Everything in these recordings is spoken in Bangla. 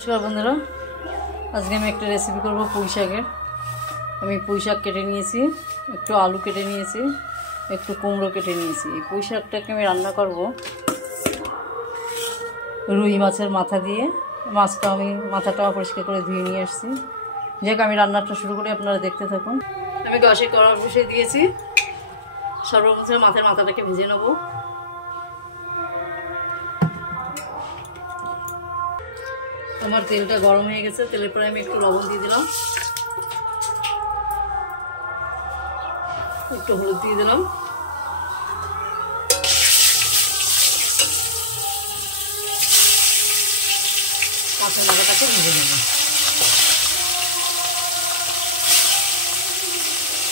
नमस्कार बंधुरा आज के एक रेसिपि करब पुई शाकेर। আমি পুঁই শাক কেটে নিয়েছি, একটু আলু কেটে নিয়েছি, একটু কুমড়ো কেটে নিয়েছি। এই পুঁই শাকটাকে আমি রান্না করব রুই মাছের মাথা দিয়ে। মাছটা আমি মাথাটা পরিষ্কার করে ধুয়ে নিয়ে আসছি। যাক আমি রান্নাটা শুরু করি, আপনারা দেখতে থাকুন। আমি গ্যাসে কড়াই বসিয়ে দিয়েছি। সর্বপ্রথমে মাছের মাথাটাকে ভেজে নেব। আমার তেলটা গরম হয়ে গেছে, তেলের পরে আমি একটু লবণ দিয়ে দিলাম, একটু হলুদ দিয়ে দিলাম, মাছের মাথাটাকে ভেজে নেব।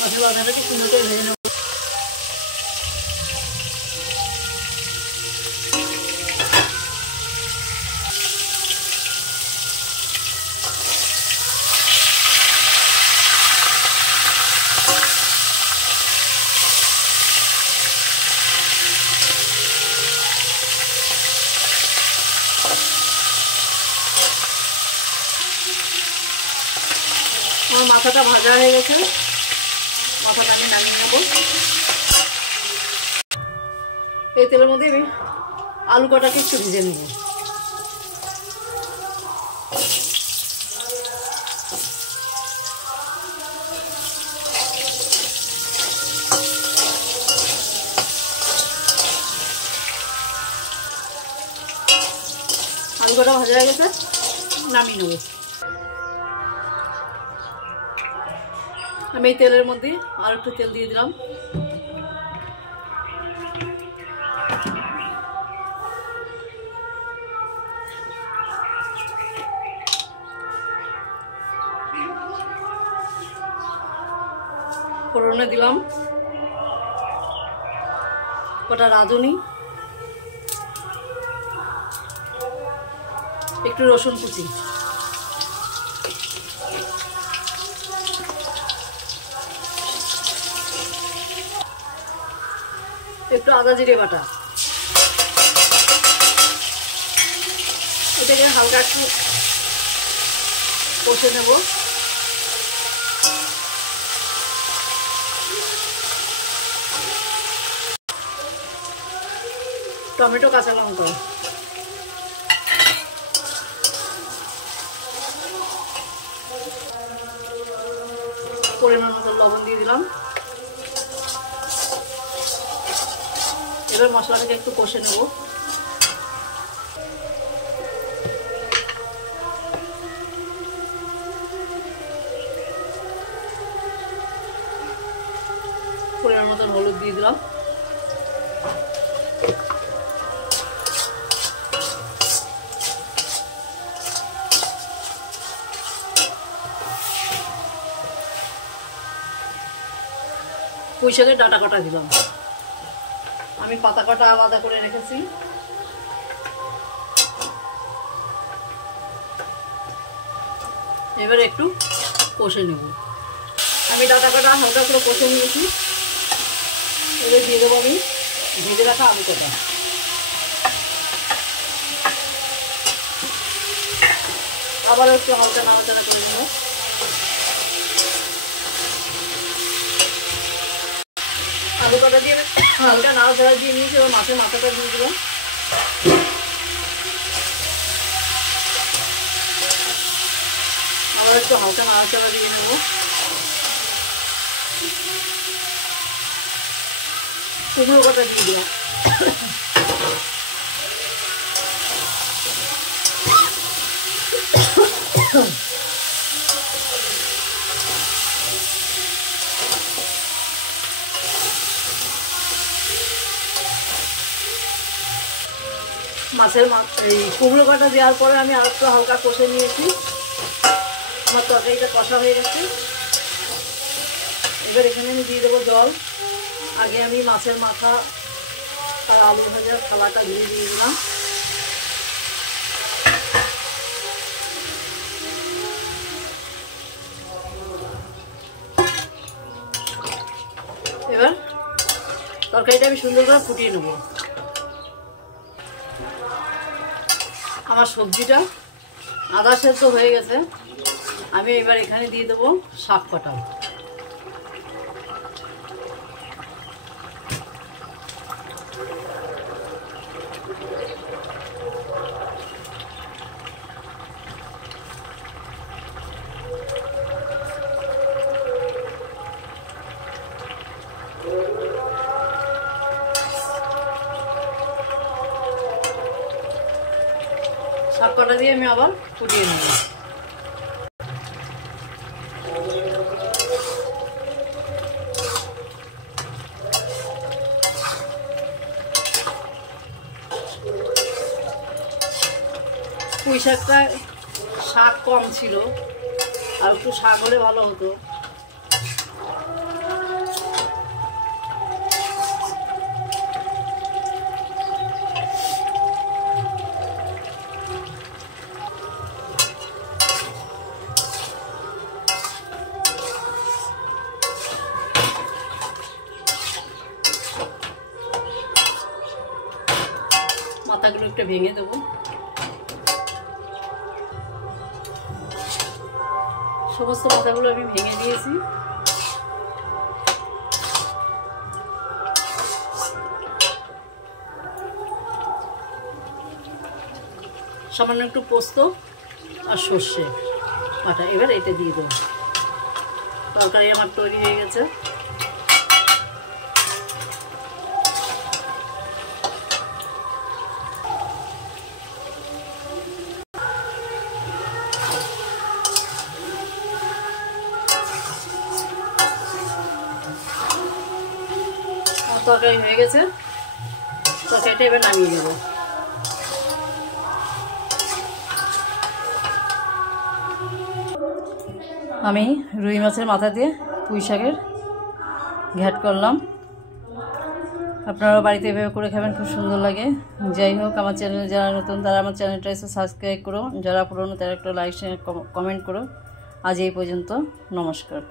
মাছের মাথাটাকে সুন্দর করে ভেজে নেব। আমার মাথাটা ভাজা হয়ে গেছে, মাথাটা আমি নামিয়ে নেব। এই তেলের মধ্যে আমি আলু কটাকে একটু ভেজে নেব। আলু কটা ভাজা হয়ে গেছে, নামিয়ে নেব। আমি এই তেলের মধ্যে আর একটু তেল দিয়ে দিলাম। ফোড়নে দিলাম কটা রাঁধুনি, একটু রসুন কুচি, একটু আদা জিরে বাটা। এটাকে হালকা একটু কষে নেব। টমেটো কাঁচা লঙ্কা, পরিমাণ মতো লবণ দিয়ে দিলাম। এবার মশলাটাকে একটু কষে নেব। পরিমাণ মতন হলুদ দিয়ে দিলাম। পুঁই শাকের ডাঁটা কাটা দিলাম। আমি পাতা কাটা আলাদা করে রেখেছি। এবার একটু কষে নেব। আমি ডাঁটা কাটা হালকা করে কষে নিয়েছি। এবার দিয়ে দেবো আমি ভেজে রাখা আলু কটা। আবার একটু হালকা নাড়াচাড়া করে নেব। আলু কটা দিয়ে হালকা নাড়াচাড়া দিয়ে নিয়েছি। এবার মাছের মাথাটা দিয়ে দিলাম। আবার একটু হালকা নাড়াচাড়া দিয়ে নেব। কুমড়ো কটা দিয়ে দিলাম। মাছের এই কুমড়ো কাটা দেওয়ার পরে আমি আর একটু হালকা কষে নিয়েছি। আমার তরকারিটা কষা হয়ে গেছে। এবার এখানে আমি দিয়ে দেবো জল। আগে আমি মাছের মাথা আর আলু ভাজার থালাটা ধুয়ে দিয়ে দিলাম। এবার তরকারিটা আমি সুন্দর করে ফুটিয়ে নেব। আমার সবজিটা আদা সেদ্ধ হয়ে গেছে, আমি এবার এখানে দিয়ে দেবো শাক কাটা। শাক কাটা দিয়ে আমি আবার ফুটিয়ে নেব। পুঁই শাকটা শাক কম ছিল, আর একটু শাক হলে ভালো হতো। মাথাগুলো একটু ভেঙে দেবো। সমস্ত মাথাগুলো আমি ভেঙে দিয়েছি। সামান্য একটু পোস্ত আর সর্ষে বাটা, এবার এটা দিয়ে দেবো। তরকারি আমার তৈরি হয়ে গেছে। তরকারি হয়ে গেছে, তরকারিটা এবার নামিয়ে নেব। আমি রুই মাছের মাথা দিয়ে পুঁই শাকের ঘ্যাট করলাম। আপনারা বাড়িতে এভাবে করে খাবেন, খুব সুন্দর লাগে। যাই হোক, আমার চ্যানেলে যারা নতুন তারা আমার চ্যানেলটা এসে সাবস্ক্রাইব করো, যারা পুরনো তারা একটা লাইক শেয়ার কমেন্ট করো। আজ এই পর্যন্ত, নমস্কার।